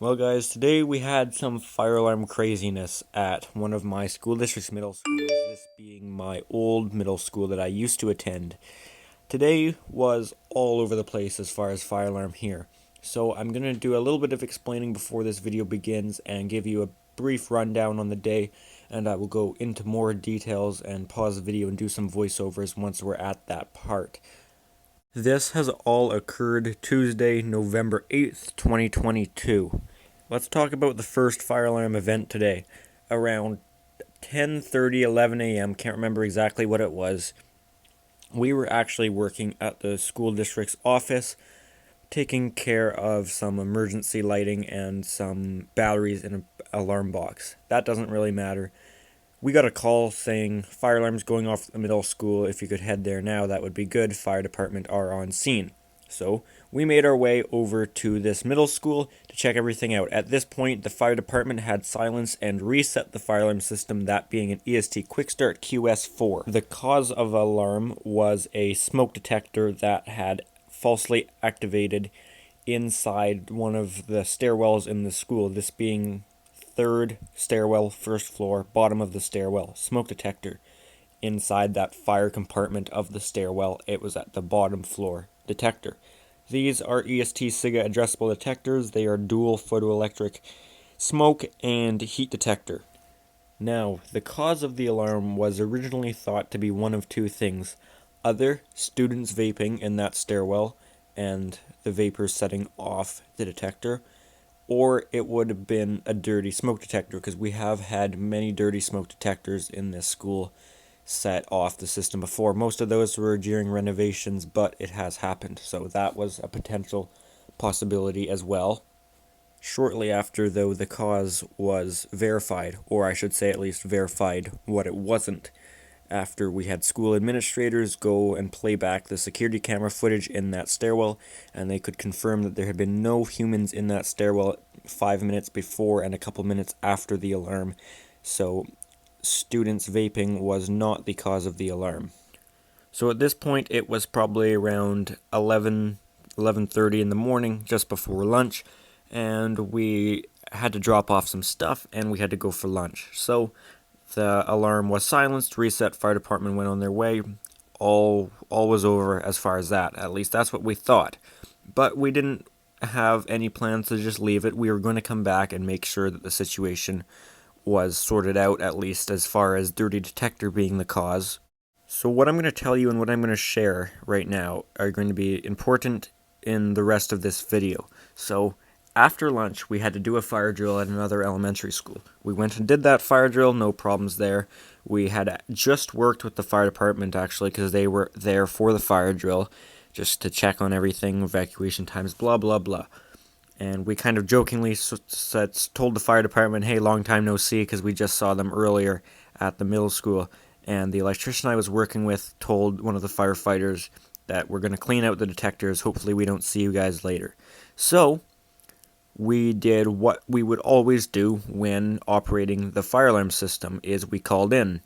Well, guys, today we had some fire alarm craziness at one of my school district's middle schools, this being my old middle school that I used to attend. Today was all over the place as far as fire alarm here. So I'm going to do a little bit of explaining before this video begins and give you a brief rundown on the day, and I will go into more details and pause the video and do some voiceovers once we're at that part. This has all occurred Tuesday, November 8th, 2022. Let's talk about the first fire alarm event today. Around 10:30, 11 a.m., can't remember exactly what it was. We were actually working at the school district's office, taking care of some emergency lighting and some batteries in an alarm box. That doesn't really matter. We got a call saying fire alarms going off at the middle school. If you could head there now, that would be good. Fire department are on scene. So we made our way over to this middle school to check everything out. At this point, the fire department had silenced and reset the fire alarm system, that being an EST Quick Start QS4. The cause of alarm was a smoke detector that had falsely activated inside one of the stairwells in the school, this being third stairwell, first floor, bottom of the stairwell, smoke detector. Inside that fire compartment of the stairwell, it was at the bottom floor detector. These are EST SIGA addressable detectors. They are dual photoelectric smoke and heat detector. Now, the cause of the alarm was originally thought to be one of two things: other students vaping in that stairwell and the vapors setting off the detector, or it would have been a dirty smoke detector, because we have had many dirty smoke detectors in this school set off the system before. Most of those were during renovations, but it has happened, so that was a potential possibility as well. Shortly after, though, the cause was verified, or I should say at least verified what it wasn't, after we had school administrators go and play back the security camera footage in that stairwell, and they could confirm that there had been no humans in that stairwell 5 minutes before and a couple minutes after the alarm. So students vaping was not the cause of the alarm. So at this point, it was probably around 11:30 in the morning, just before lunch, and we had to drop off some stuff and we had to go for lunch. So the alarm was silenced, reset, fire department went on their way. All was over as far as that. At least that's what we thought. But we didn't have any plans to just leave it. We were going to come back and make sure that the situation was sorted out, at least as far as dirty detector being the cause. So what I'm going to tell you and what I'm going to share right now are going to be important in the rest of this video. So after lunch, we had to do a fire drill at another elementary school. We went and did that fire drill, no problems there. We had just worked with the fire department, actually, because they were there for the fire drill, just to check on everything, evacuation times, blah, blah, blah. And we kind of jokingly told the fire department, hey, long time no see, because we just saw them earlier at the middle school. And the electrician I was working with told one of the firefighters that we're going to clean out the detectors. Hopefully we don't see you guys later. So we did what we would always do when operating the fire alarm system, is we called in.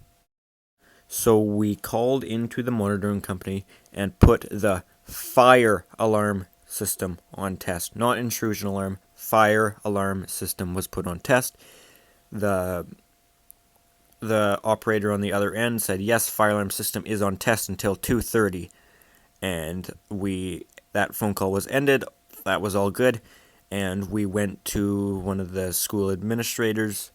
So we called into the monitoring company and put the fire alarm system on test. Not intrusion alarm, fire alarm system was put on test. The operator on the other end said, yes, fire alarm system is on test until 2:30. And that phone call was ended. That was all good. And we went to one of the school administrators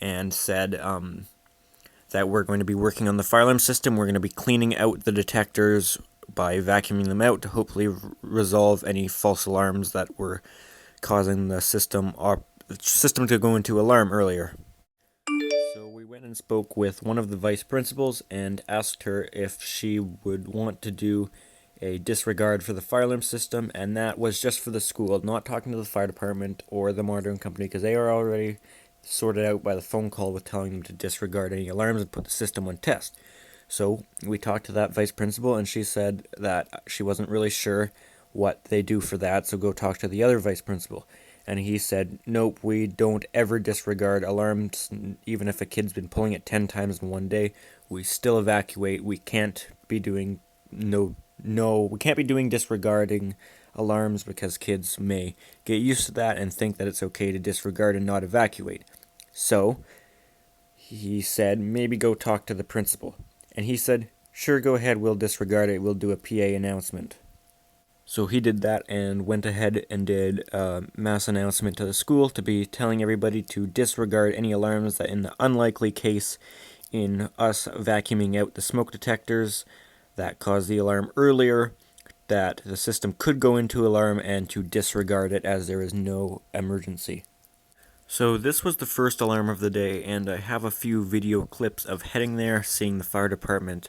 and said that we're going to be working on the fire alarm system. We're going to be cleaning out the detectors by vacuuming them out to hopefully resolve any false alarms that were causing the system to go into alarm earlier. So we went and spoke with one of the vice principals and asked her if she would want to do a disregard for the fire alarm system, and that was just for the school, not talking to the fire department or the monitoring company, because they are already sorted out by the phone call with telling them to disregard any alarms and put the system on test. So we talked to that vice principal, and she said that she wasn't really sure what they do for that, so go talk to the other vice principal. And he said, nope, we don't ever disregard alarms. Even if a kid's been pulling it 10 times in one day, we still evacuate. We can't be doing we can't be doing disregarding alarms because kids may get used to that and think that it's okay to disregard and not evacuate. So, he said, maybe go talk to the principal. And he said, sure, go ahead, we'll disregard it, we'll do a PA announcement. So he did that and went ahead and did a mass announcement to the school to be telling everybody to disregard any alarms that in the unlikely case in us vacuuming out the smoke detectors that caused the alarm earlier, that the system could go into alarm and to disregard it as there is no emergency. So this was the first alarm of the day, and I have a few video clips of heading there, seeing the fire department,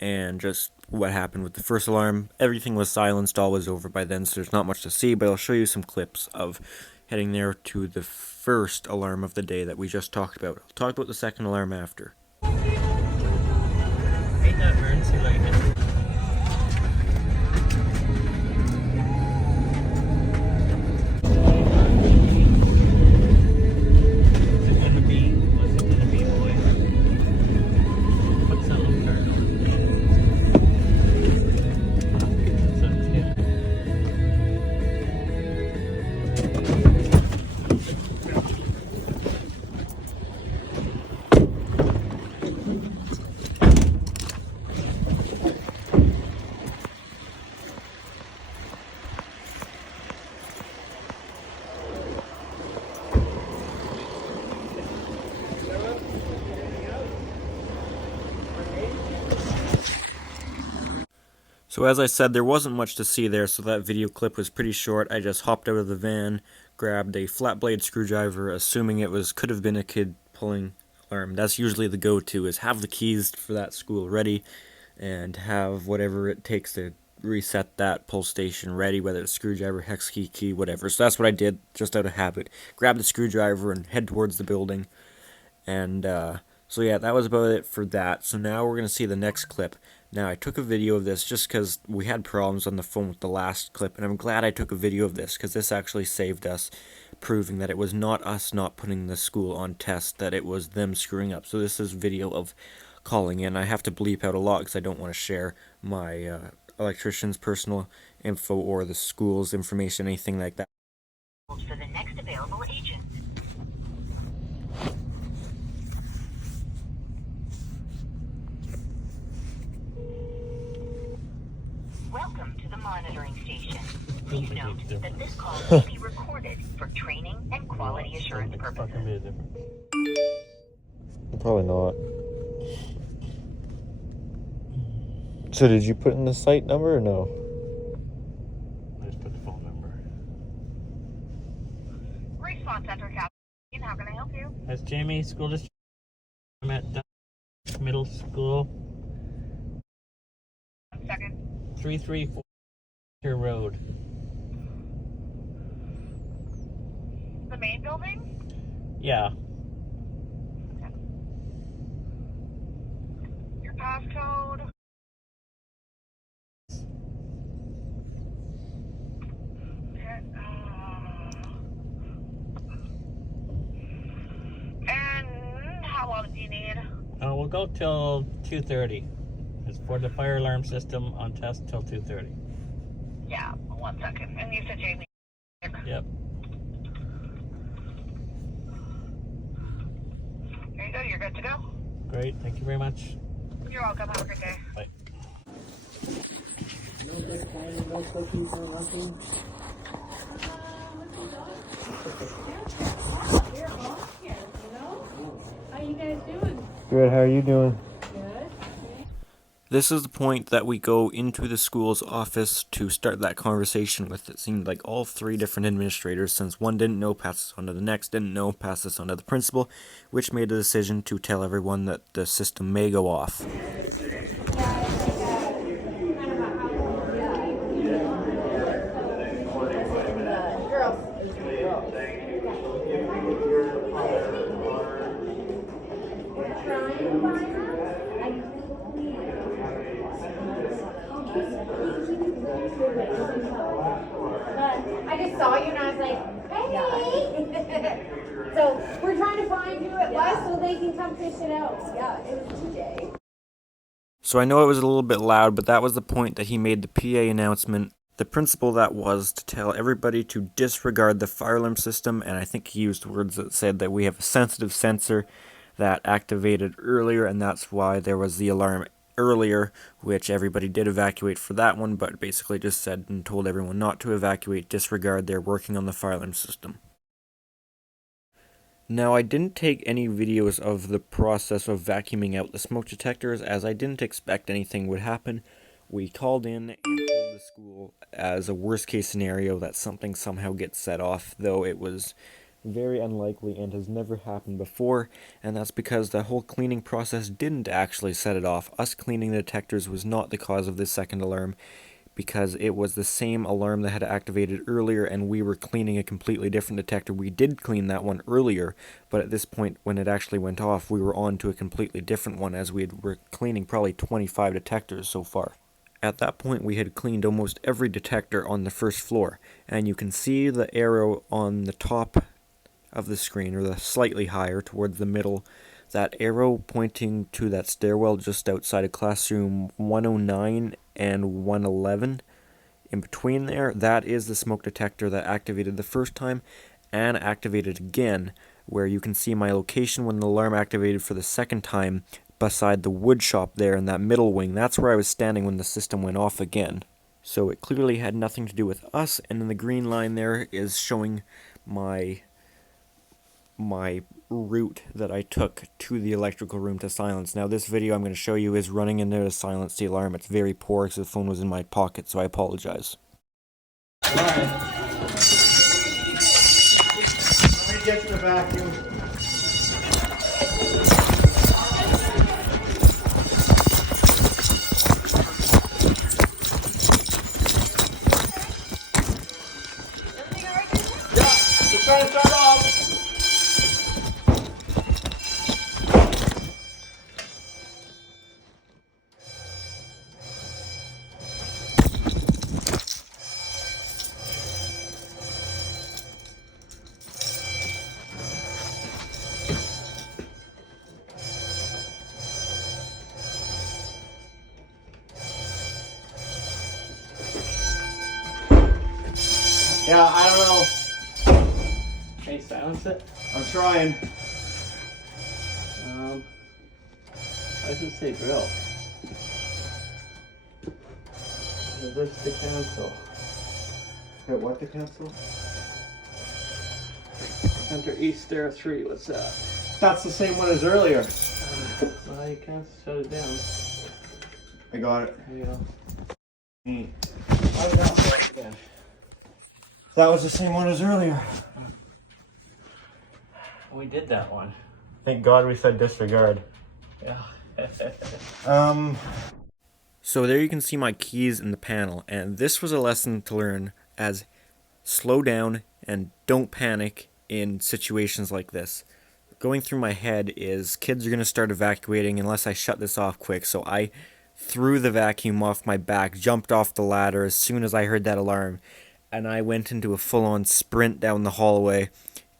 and just what happened with the first alarm. Everything was silenced, all was over by then, so there's not much to see, but I'll show you some clips of heading there to the first alarm of the day that we just talked about. I'll talk about the second alarm after. Ain't that emergency light? So as I said, there wasn't much to see there, so that video clip was pretty short. I just hopped out of the van, grabbed a flat blade screwdriver, assuming it could have been a kid pulling alarm. That's usually the go-to, is have the keys for that school ready, and have whatever it takes to reset that pull station ready, whether it's screwdriver, hex key, whatever. So that's what I did, just out of habit. Grab the screwdriver and head towards the building. And so yeah, that was about it for that. So now we're going to see the next clip. Now, I took a video of this just because we had problems on the phone with the last clip, and I'm glad I took a video of this because this actually saved us, proving that it was not us not putting the school on test, that it was them screwing up. So this is video of calling in. I have to bleep out a lot because I don't want to share my electrician's personal info or the school's information, anything like that. For the next available agent. Welcome to the monitoring station. Please note that this call may be recorded for training and quality assurance purposes. Probably not. So did you put in the site number or no? I just put the phone number. Response Center, Captain. How can I help you? That's Jamie, school district. I'm at middle school. 1 second. 334 Road. The main building? Yeah. Okay. Your passcode? Okay. And how long do you need? We'll go till 2:30. It's for the fire alarm system on test till 2:30. Yeah, 1 second. And you said Jamie? Yep. There you go, you're good to go. Great. Thank you very much. You're welcome. Have a good day. Bye. How you guys doing? Good, how are you doing? Good. This is the point that we go into the school's office to start that conversation with. It seemed like all three different administrators, since one didn't know, passed this on to the next, didn't know, passed this on to the principal, which made a decision to tell everyone that the system may go off. I just saw you and I was like, hey! So we're trying to find who it was so they can come fish it out. Yeah, it was TJ. So I know it was a little bit loud, but that was the point that he made the PA announcement The principal that was to tell everybody to disregard the fire alarm system, and I think he used words that said that we have a sensitive sensor that activated earlier, and that's why there was the alarm earlier, which everybody did evacuate for that one, but basically just said and told everyone not to evacuate, disregard, they're working on the fire alarm system. Now, I didn't take any videos of the process of vacuuming out the smoke detectors, as I didn't expect anything would happen. We called in and told the school as a worst case scenario that something somehow gets set off, though it was very unlikely and has never happened before, and that's because the whole cleaning process didn't actually set it off. Us cleaning the detectors was not the cause of this second alarm, because it was the same alarm that had activated earlier, and we were cleaning a completely different detector. We did clean that one earlier, but at this point, when it actually went off, we were on to a completely different one, as were cleaning probably 25 detectors so far. At that point, we had cleaned almost every detector on the first floor, and you can see the arrow on the top of the screen, or the slightly higher towards the middle, that arrow pointing to that stairwell just outside of classroom 109 and 111. In between there, that is the smoke detector that activated the first time and activated again, where you can see my location when the alarm activated for the second time beside the wood shop there in that middle wing. That's where I was standing when the system went off again. So it clearly had nothing to do with us, and then the green line there is showing my route that I took to the electrical room to silence. Now this video I'm going to show you is running in there to silence the alarm. It's very poor because the phone was in my pocket, so I apologize. Let me get to the vacuum. Just trying to start off. Yeah, I don't know. Can you silence it? I'm trying. Why does it say drill? Is this to cancel? Hit what to cancel? Enter East Stair 3, what's that? That's the same one as earlier. Well, you can't shut it down. I got it. There you go. Why did that work again? That was the same one as earlier. We did that one. Thank God we said disregard. Yeah. So there you can see my keys in the panel, and this was a lesson to learn, as slow down and don't panic in situations like this. Going through my head is kids are going to start evacuating unless I shut this off quick, so I threw the vacuum off my back, jumped off the ladder as soon as I heard that alarm, and I went into a full-on sprint down the hallway,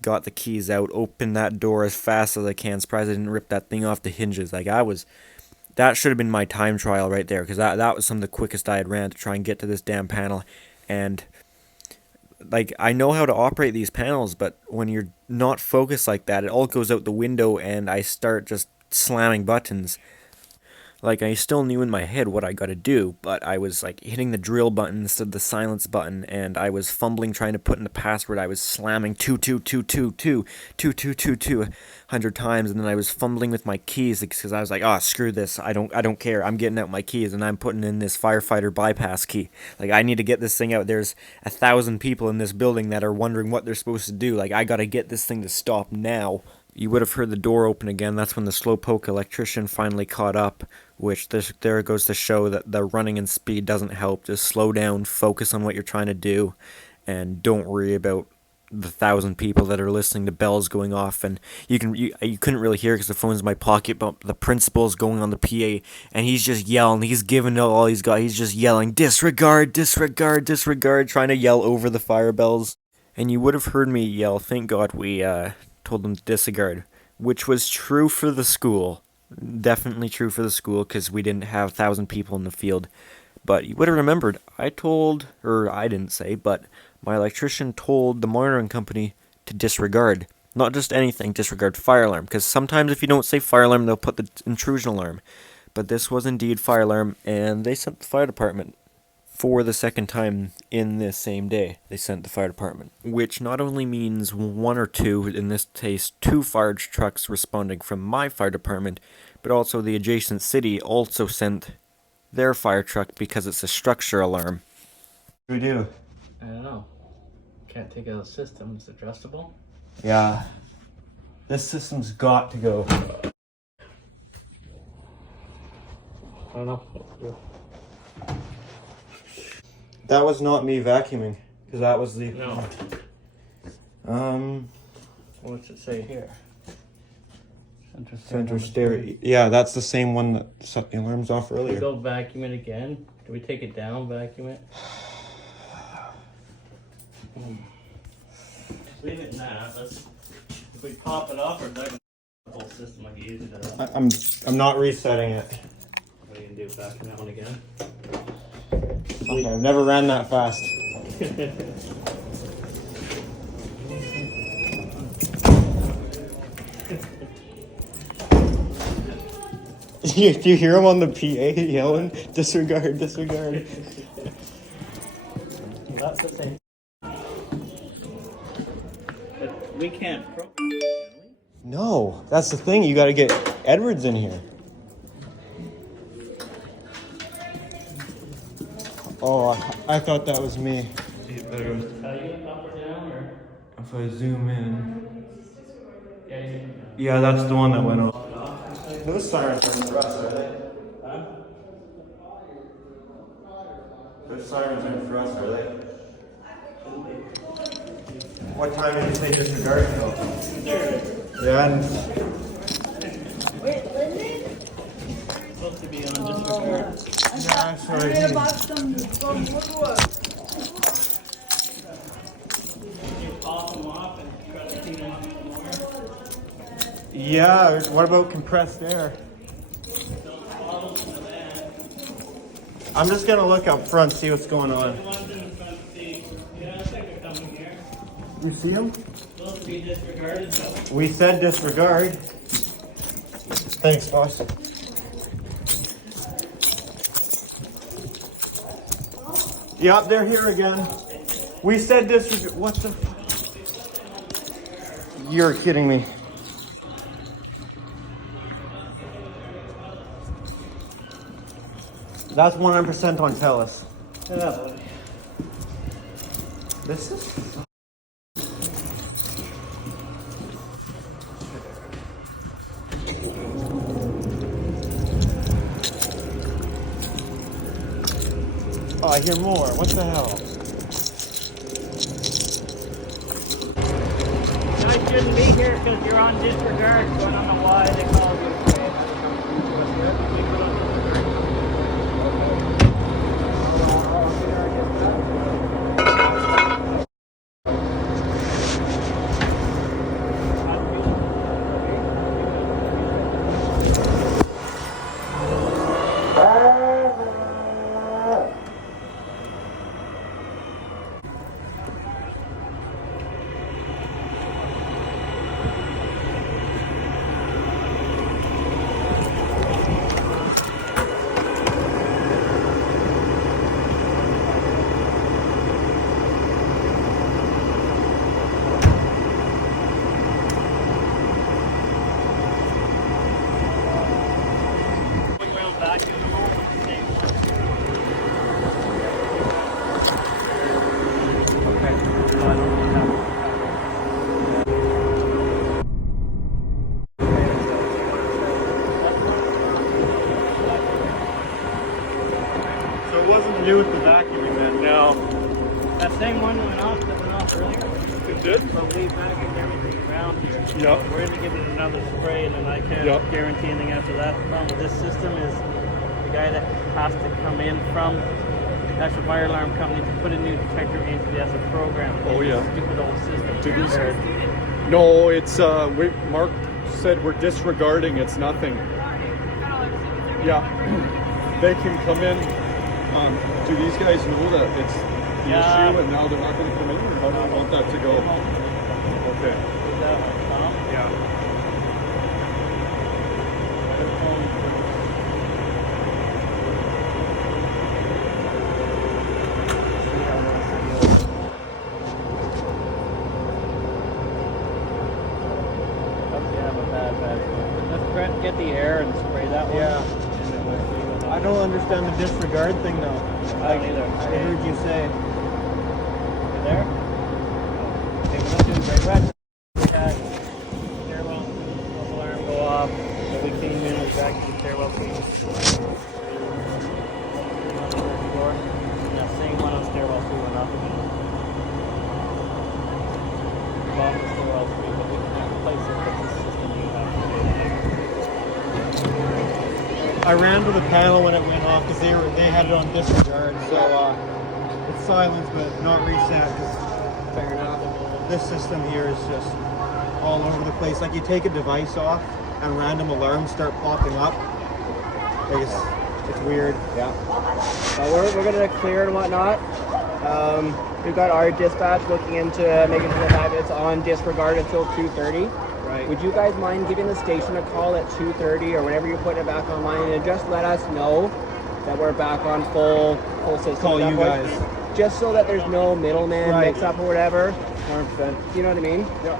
got the keys out, opened that door as fast as I can. Surprised I didn't rip that thing off the hinges. That should have been my time trial right there, because that was some of the quickest I had ran to try and get to this damn panel. And I know how to operate these panels, but when you're not focused like that, it all goes out the window, and I start just slamming buttons. I still knew in my head what I gotta do, but I was hitting the drill button instead of the silence button, and I was fumbling trying to put in the password. I was slamming 2222 100 times, and then I was fumbling with my keys because I was like, oh, screw this, I don't care, I'm getting out my keys, and I'm putting in this firefighter bypass key. I need to get this thing out. There's 1,000 people in this building that are wondering what they're supposed to do. I gotta get this thing to stop now. You would have heard the door open again. That's when the slowpoke electrician finally caught up, which there goes to show that the running and speed doesn't help. Just slow down, focus on what you're trying to do, and don't worry about the 1,000 people that are listening to bells going off. And you couldn't really hear because the phone's in my pocket, but the principal's going on the PA, and he's just yelling. He's giving out all he's got. He's just yelling, disregard, disregard, disregard, trying to yell over the fire bells. And you would have heard me yell, thank God we told them to disregard, which was true for the school. Definitely true for the school, because we didn't have 1,000 people in the field. But you would have remembered, I didn't say, but my electrician told the monitoring company to disregard. Not just anything, disregard fire alarm. Because sometimes if you don't say fire alarm, they'll put the intrusion alarm. But this was indeed fire alarm, and they sent the fire department for the second time in this same day. They sent the fire department, which not only means one or two, in this case, two fire trucks responding from my fire department, but also the adjacent city also sent their fire truck because it's a structure alarm. What do we do? I don't know. Can't take out the system. It's adjustable. Yeah. This system's got to go. I don't know. That was not me vacuuming, because that was the... No. What's it say here? Center stereo. Yeah, that's the same one that set the alarms off Do we earlier. go vacuum it again? Do we take it down, vacuum it? Leave it in that. If we pop it off or dive the whole system like you usually do. I'm not resetting it. What are you gonna do? Vacuum that one again? Okay, I've never ran that fast. Do you hear him on the PA yelling, disregard, disregard? That's the same. But we can't program it, can we? No, that's the thing. You got to get Edwards in here. Oh, I thought that was me. Are you up or down or? If I zoom in. Yeah, Yeah, that's the one that went off. Those sirens aren't for us, are they? Huh? Those sirens aren't for us, are they? What time did you say disregard till? Yeah, and Supposed to be on disregard. yeah, sorry. You pop them off and try to clean them up some more. Yeah, what about compressed air? Bottles in the van. I'm just gonna look up front, see what's going on. The ones in the front seat. Yeah, I think they're coming here. You see them? Supposed to be disregarded though. We said disregard. Thanks, boss. Yep, they're here again. We said disregard. What the? You're kidding me. That's 100% on Telus. Yeah, buddy. This is. Oh, I hear more. What the hell? I shouldn't be here because you're on disregard, so I don't know why they called you. So it wasn't you with the vacuuming then? No. That same one went off earlier. It did? So we vacuumed everything around here. Yep. We're going to give it another spray, and then I can't Yep. guarantee anything after that. The problem with this system is the guy that has to come in from the actual fire alarm company to put a new detector into the actual program. Oh, yeah. Stupid old system. To these- Or- No, it's Mark said we're disregarding. It's nothing. Yeah, they can come in Do these guys know that it's the Yeah. issue and now they're not going to come in? Or how do you want that to go? Okay. Yeah. Let's get the air and spray that one. Yeah. I don't understand the disregard thing though. I don't either. I heard you say. You there? Okay, we're not doing very wet. We had stairwell alarm go off. So we came in and back to the stairwell clean. And that same one on stairwell 2 went off again. Bottom of stairwell 3, but we can't replace it with the system you have to I ran to the panel when it went off because they had it on disregard. So it's silenced but not reset. Cause fair enough. This system here is just all over the place. Like you take a device off and random alarms start popping up. Like it's weird. Yeah. We're gonna clear and whatnot. We've got our dispatch looking into making sure that it's on disregard until 2:30. Right. Would you guys mind giving the station a call at 2:30 or whenever you're putting it back online and just let us know that we're back on full system? Call at you that point? guys. Just so that there's no middleman Right. mix up or whatever. 100%. You know what I mean? Yeah.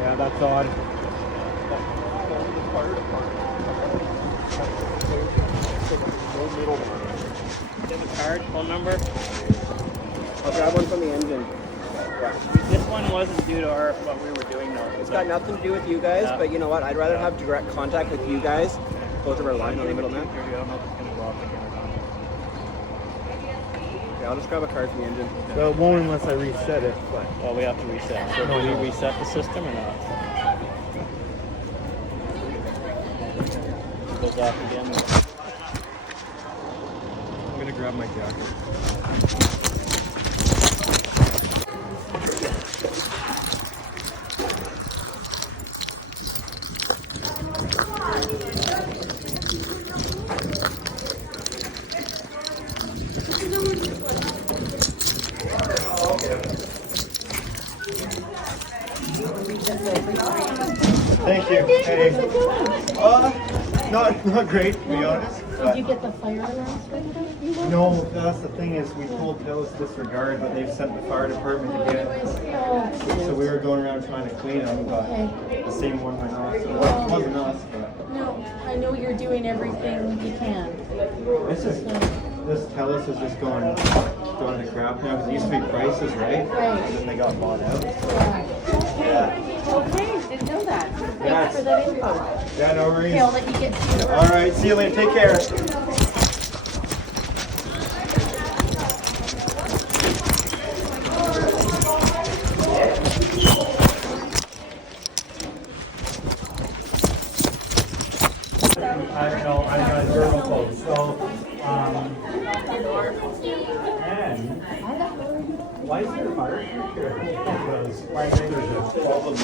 Yeah, that's odd. Do you have a card, phone number? I'll grab one from the engine. This one wasn't due to what we were doing though. It's got nothing to do with you guys, Yeah. but you know what? I'd rather have direct contact with you guys. Both of our relying on the middleman. I don't know if it's gonna go off again or not. Yeah, I'll just grab a card from the engine. Well, it won't unless I reset it. But Well, we have to reset. So do we reset the system or not? It goes off again. I'm gonna grab my jacket. Thank you. Hey. Not great to be honest. Did you get the fire alarms with them? No, that's the thing is we told Phyllis disregard, but they've sent the fire department to get it. So we were going around trying to clean them, but the same one went off. So it wasn't us, but No, I know you're doing everything you can. this Telus is just going to crap now because it used to be prices, right? Right. And then they got bought out. Okay, didn't know that. Thanks Yes. for that info. Yeah, no worries. Okay, I'll let you get to your All right, see you later. Take care. I got germaphobe. So, and why is there a fire here? Because why is there's a problem?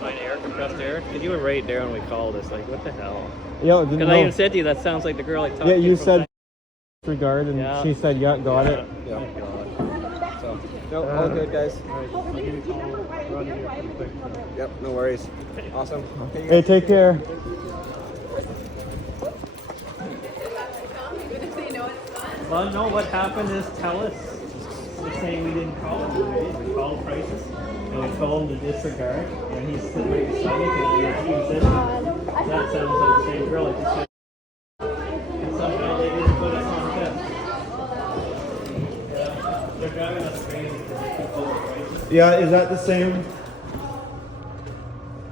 Find air, compressed air. Because you were right there when we called us. Like, what the hell? Yeah, Because I even said to you, that sounds like the girl I talked to. yeah, you from said disregard, and Yeah. she said, yeah, got it. Yeah. Oh, God. So, no, all good, guys. Yep, no worries. Awesome. Hey, take care. Well, no, what happened is tell us. They're saying we didn't call it today. We called prices. And we told him to disregard. And he's sitting right beside me because we were team sitting. That sounds like the same girl I just said. And somehow they didn't put us on test. Yeah, they're driving us crazy because they keep all the prices. Yeah, is that the same?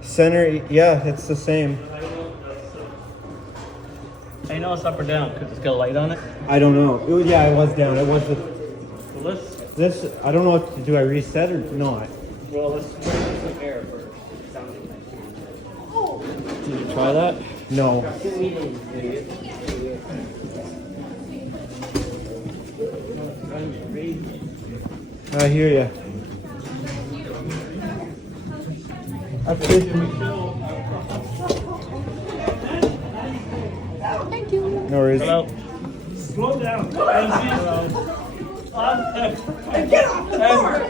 Center, yeah, it's the same. I know it's up or down because it's got a light on it. I don't know. Yeah, it was down. It was the, So let's, this. I don't know what to do. I reset or not? well, let's put some air first. Did you try that? No. I hear ya. That's good. Thank you. No worries. Hello. Slow down. Get off the board!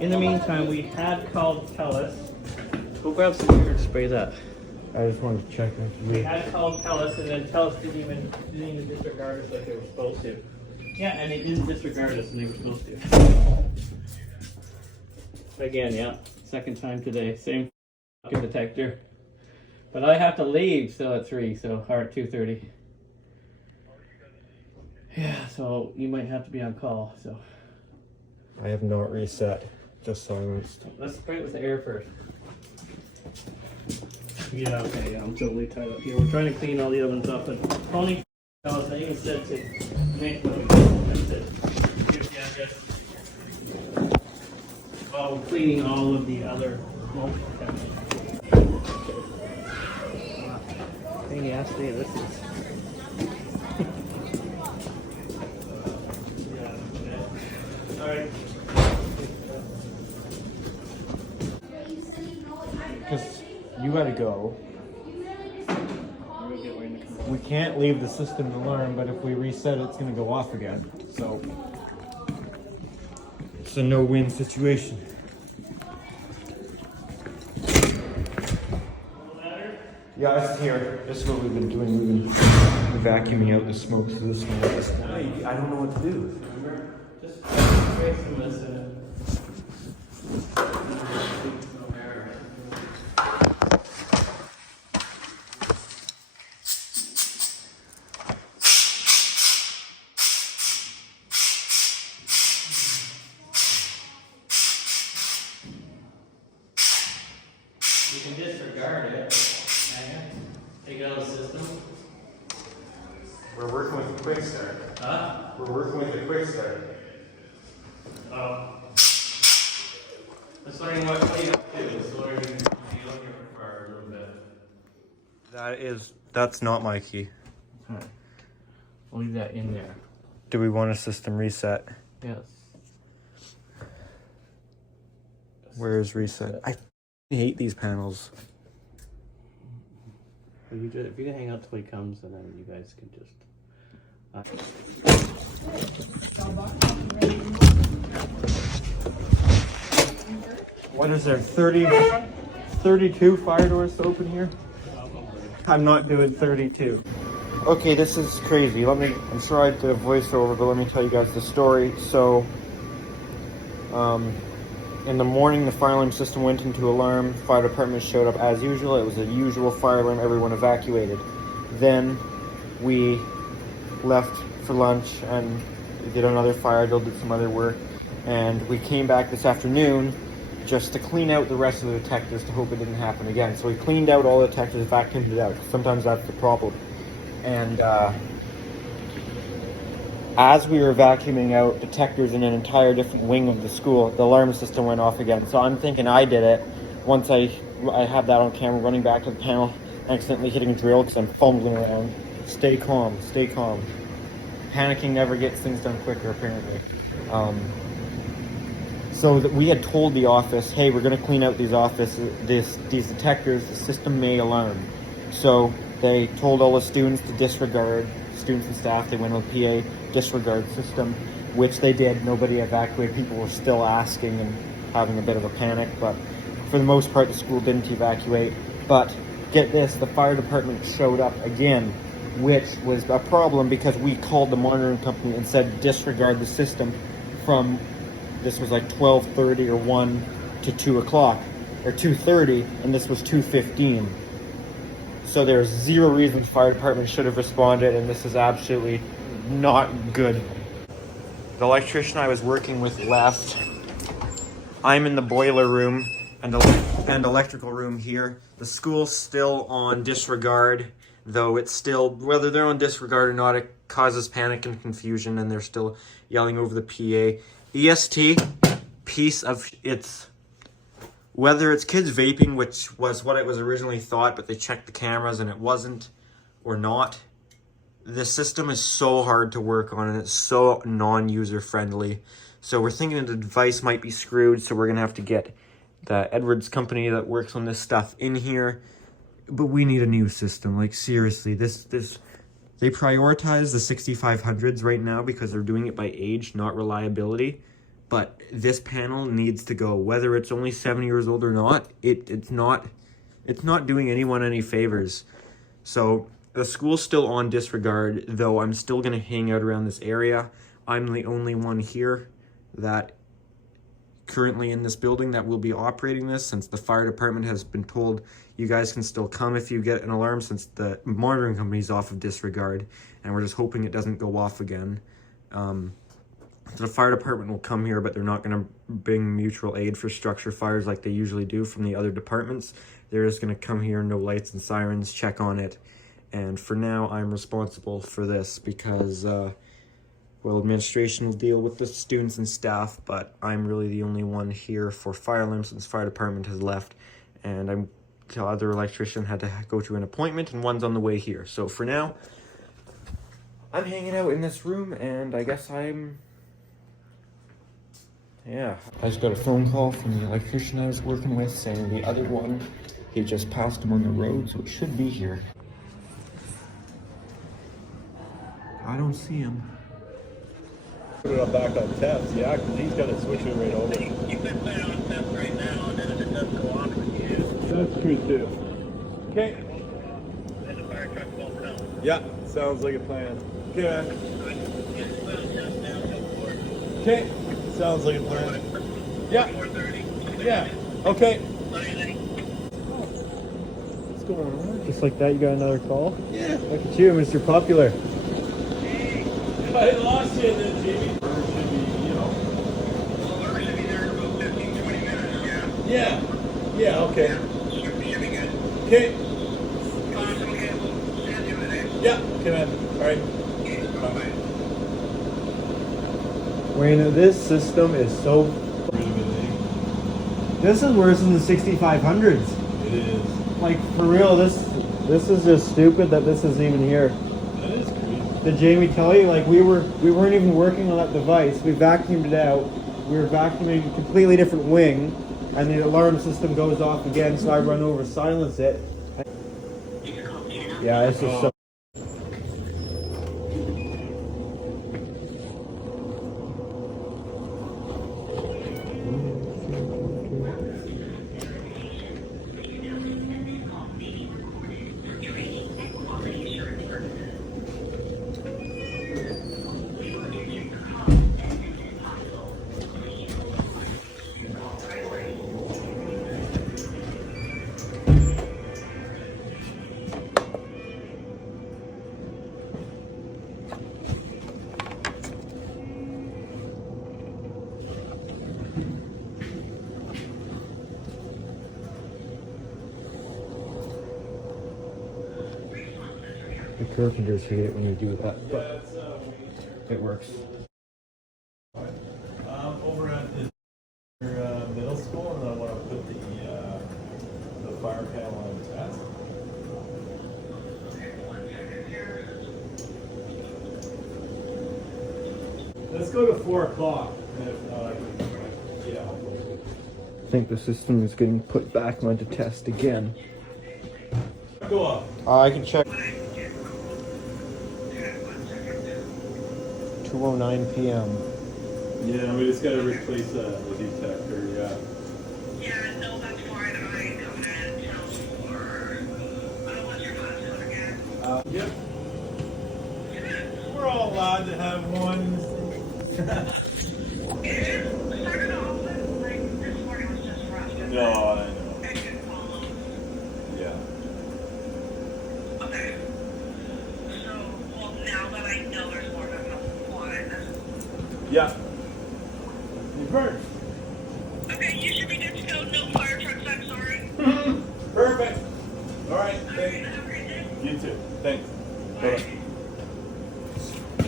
In the meantime, we had called Telus. Go grab some beer and spray that. I just wanted to check We had called Telus, and then Telus didn't even disregard us like they were supposed to. Yeah, and they didn't disregard us, and they were supposed to. Again, yeah, second time today, same fucking detector. But I have to leave still at 3, so or at 2:30. Yeah, so you might have to be on call. So I have not reset, just silenced. let's spray it with the air first. Yeah, okay, yeah, I'm totally tied up here. We're trying to clean all the ovens up, and Tony, I even said to me, I said, while cleaning all of the other smoke detectors. Pain in the ass day this is. Yeah, alright. Because you gotta go. We can't leave the system alarm, but if we reset it, it's gonna go off again. So it's a no-win situation. Yeah, this is here. This is what we've been doing. We've been vacuuming out the smoke through this one. I don't know what to do. Just spray some of this in it. You can disregard it. Take it out of the system. We're working with a quick start. Huh? We're working with a quick start. Oh. That's learning what to do. So learning to be looking for a little bit. That's not my key. Alright. We'll leave that in there. Do we want a system reset? Yes. Where is reset? I hate these panels. If you can hang out till he comes, and then you guys can just. What is there? 32 fire doors to open here? I'm not doing 32. Okay, this is crazy. I'm sure I did a voiceover, but let me tell you guys the story. So, in the morning, the fire alarm system went into alarm. Fire department showed up as usual. It was a usual fire alarm. Everyone evacuated. Then we left for lunch and did another fire drill, did some other work, and we came back this afternoon just to clean out the rest of the detectors to hope it didn't happen again. So we cleaned out all the detectors, vacuumed it out. Sometimes that's the problem. And as we were vacuuming out detectors in an entire different wing of the school, the alarm system went off again. So I'm thinking I did it. Once I have that on camera, running back to the panel, accidentally hitting drill because I'm fumbling around. Stay calm, stay calm. Panicking never gets things done quicker, apparently. So that we had told the office, hey, we're going to clean out these these detectors. The system may alarm. So they told all the students to disregard. Students and staff, they went on PA, disregard system, which they did. Nobody evacuated. People were still asking and having a bit of a panic, but for the most part, the school didn't evacuate. But get this, the fire department showed up again, which was a problem because we called the monitoring company and said disregard the system from, this was like 12:30 or 1 to 2 o'clock, or 2:30, and this was 2:15. So there's zero reason the fire department should have responded, and this is absolutely not good. The electrician I was working with left. I'm in the boiler room and electrical room here. The school's still on disregard, though it's still, whether they're on disregard or not, it causes panic and confusion, and they're still yelling over the PA. EST, piece of its whether it's kids vaping, which was what it was originally thought, but they checked the cameras and it wasn't, or not, the system is so hard to work on and it's so non-user friendly. So we're thinking the device might be screwed, so we're gonna have to get the Edwards company that works on this stuff in here. But we need a new system. Like, seriously, this they prioritize the 6500s right now because they're doing it by age, not reliability. But this panel needs to go, whether it's only 7 years old or not. It's not doing anyone any favors. So the school's still on disregard, though I'm still gonna hang out around this area. I'm the only one here that currently in this building that will be operating this, since the fire department has been told you guys can still come if you get an alarm, since the monitoring company's off of disregard, and we're just hoping it doesn't go off again. The fire department will come here, but they're not going to bring mutual aid for structure fires like they usually do from the other departments. They're just going to come here, no lights and sirens, check on it. And for now, I'm responsible for this because, well, administration will deal with the students and staff, but I'm really the only one here for fire alarm since fire department has left. And the other electrician had to go to an appointment, and one's on the way here. So for now, I'm hanging out in this room, and I guess yeah. I just got a phone call from the electrician I was working with saying the other one, he just passed him on the road, so it should be here. I don't see him. Put it up back on temps, yeah, because he's got to switch it right over. You could put it on temps right now, and then if it doesn't go off, That's true too. Okay. then the fire truck won't come. Yeah, sounds like a plan. Okay, man. Just put it just now, go for it. Okay, sounds like a plan. Yeah, 4:30. yeah, okay. What do you think? What's going on? Just like that, you got another call? Yeah. Look at you, Mr. Popular. I lost you then, Jamie. Bird should be, you know. Well, should be there in about 15, 20 minutes, yeah. Yeah. Yeah, okay. Should be good. Okay. Okay, we'll send you an egg. Yeah, okay, man. All right. Okay, bye-bye. Wayne, this system is so... This is worse than the 6500s. It is. Like, for real, this is just stupid that this is even here. That is crazy. Did Jamie tell you? Like, we weren't even working on that device. We vacuumed it out. We were vacuuming a completely different wing, and the alarm system goes off again, so I run over, silence it. Yeah, it's just so... The carpenters hate it when you do that, but it works. Over at the middle school, and I want to put the fire panel on test. Let's go to 4 o'clock. And if not, I can, yeah. I think the system is getting put back onto test again. Go up. I can check. 2:09 p.m. Yeah, we just got to replace the detector, yeah. Yeah, no, that's fine. I ain't coming in until 4. What's your passcode again? Yep. We're all allowed to have one. Started off with, like, this morning was just rushed. No, I know. I can follow. Yeah. Okay. So, well, now that I know there's more than one. Yeah. You've heard. Okay, you should be good to go. No fire trucks, I'm sorry. Perfect. All right. Have Thanks. a great day. You too. Thanks. Bye.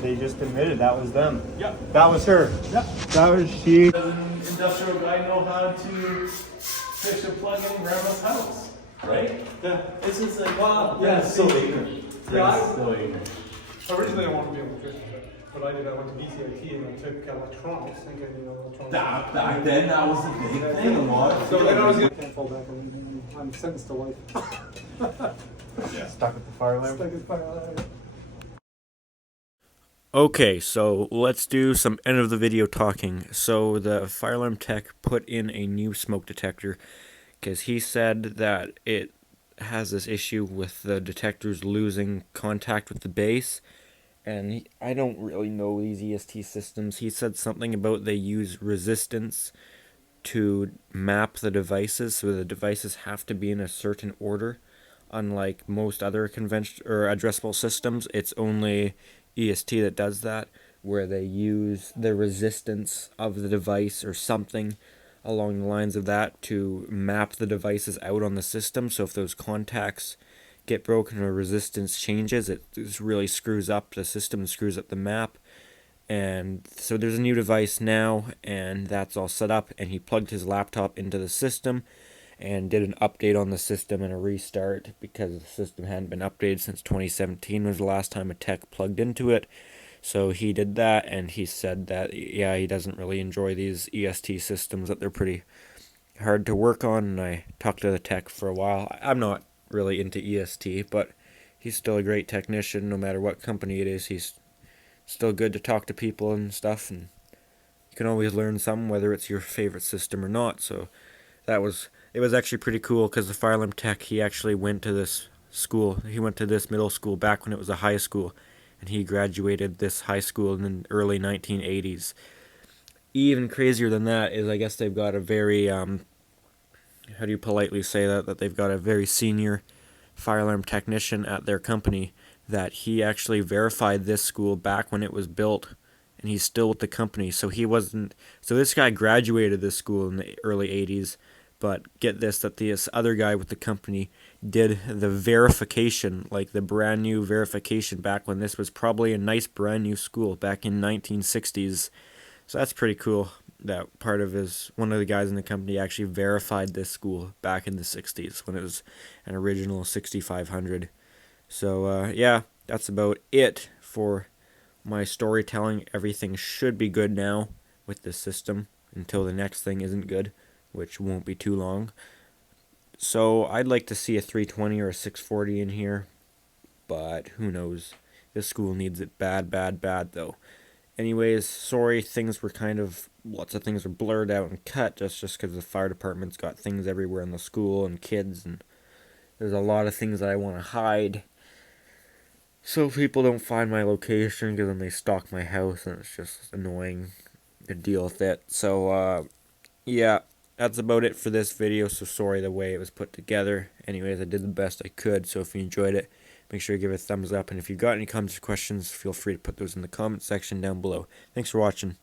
They just admitted that was them. Yep. That was her. Yep. That was she. Does an industrial guy know how to They should plug in grandma's house, right? Yeah. It's just like, wow, Yeah, it's so ignorant. Yeah, It's so ignorant. Originally, I wanted to be an electrician, but what I did, I went to BCIT and I took electronics, thinking, electronics. Back then, that was the big thing. A lot of So then I was people- can't fall back on anything. I'm sentenced to life. Stuck with the fire alarm. Stuck as fire alarm. Okay, so let's do some end of the video talking. So the fire alarm tech put in a new smoke detector because he said that it has this issue with the detectors losing contact with the base. And I don't really know these EST systems. He said something about they use resistance to map the devices, so the devices have to be in a certain order. Unlike most other conventional or addressable systems, it's only EST that does that, where they use the resistance of the device or something along the lines of that to map the devices out on the system. So if those contacts get broken or resistance changes, it just really screws up the system, screws up the map. And so there's a new device now, and that's all set up, and he plugged his laptop into the system and did an update on the system and a restart because the system hadn't been updated since 2017 was the last time a tech plugged into it. So he did that, and he said that, yeah, he doesn't really enjoy these EST systems, that they're pretty hard to work on. And I talked to the tech for a while. I'm not really into EST, but he's still a great technician no matter what company it is. He's still good to talk to people and stuff, and you can always learn something whether it's your favorite system or not. So it was actually pretty cool because the fire alarm tech, he actually went to this school. He went to this middle school back when it was a high school, and he graduated this high school in the early 1980s. Even crazier than that is, I guess they've got a very how do you politely say that they've got a very senior fire alarm technician at their company that he actually verified this school back when it was built, and he's still with the company. So he wasn't. So this guy graduated this school in the early 80s, but get this, that this other guy with the company did the verification, like the brand new verification, back when this was probably a nice brand new school back in 1960s. So that's pretty cool. That one of the guys in the company actually verified this school back in the 60s when it was an original 6500. So yeah, that's about it for my storytelling. Everything should be good now with this system until the next thing isn't good, which won't be too long. So I'd like to see a 320 or a 640 in here, but who knows. This school needs it bad, bad, bad though. Anyways, sorry, lots of things were blurred out and cut just because the fire department's got things everywhere in the school and kids, and there's a lot of things that I want to hide so people don't find my location, because then they stalk my house and it's just annoying to deal with it. So yeah, that's about it for this video. So sorry the way it was put together. Anyways, I did the best I could, so if you enjoyed it, make sure you give it a thumbs up, and if you've got any comments or questions, feel free to put those in the comment section down below. Thanks for watching.